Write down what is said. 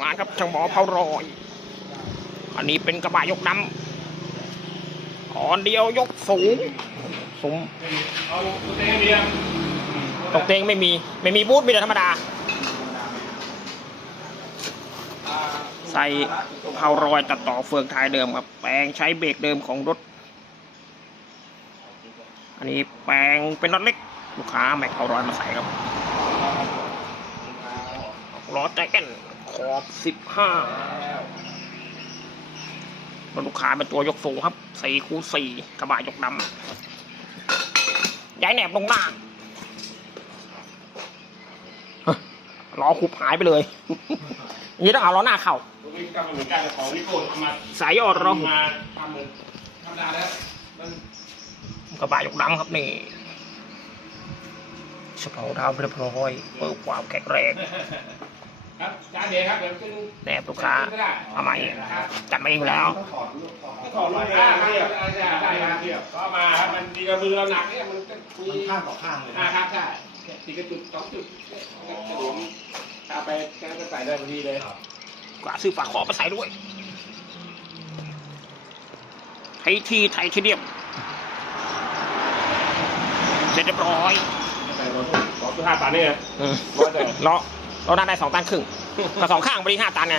งานครับช่างหมอเผารอย อันนี้เป็นกระบะยกน้ำขอนเดียวยกสูง สูงตกเตียร์ตกเตงไม่มี ไม่มีบูธมีแต่ธรรมดา ใส่เผารอยตัดต่อเฟืองท้ายเดิมครับ แปลงใช้เบรกเดิมของรถ อันนี้แปลงเป็นรถเล็ก ลูกค้าแม็กเผารอยมาใส่ครับ ล้อแจ็คเก็นขอบสิบห้ารถลูกค้าเป็นตัวยกสูงครับสี่คูณสี่กระบะยกดำย้ายแหนบลงล่างล้อคุบหายไปเลยนี่ต้องเอาล้อหน้าเข่าตัวนี้ก็เหมือนกันของวิโก้ทำมาสายยอดล้อหุบมาทำเลยธรรมดาแล้วมันกระบะยกดำครับนี่สเปาดาวเรียบร้อยเปิดความแข็งแรง ครับจานเดียวครับเดี๋ยวขึ้นแนบลูกค้าเอาใหม่จัดมาเองอยู่แล้วที่ถอดลงมาเทียบใช่ใช่ครับเทียบก็มาครับมันดีกับมือเราหนักเนี่ยมันก็มีข้างต่อข้างเลยอ่าครับใช่ทีกระจุดสองจุดกระดุมเอาไปแค่ก็ใส่ได้พอดีเลยกว่าซื้อฝาขอมาใส่ด้วยไทยทีไทยทีเดียมเสร็จเรียบร้อยใส่รถสองจุดห้าตันเนี่ยอืมร้อยแต่ล้ เราได้ได้สองตันครึ่งก็สองข้างบริห้าตันไง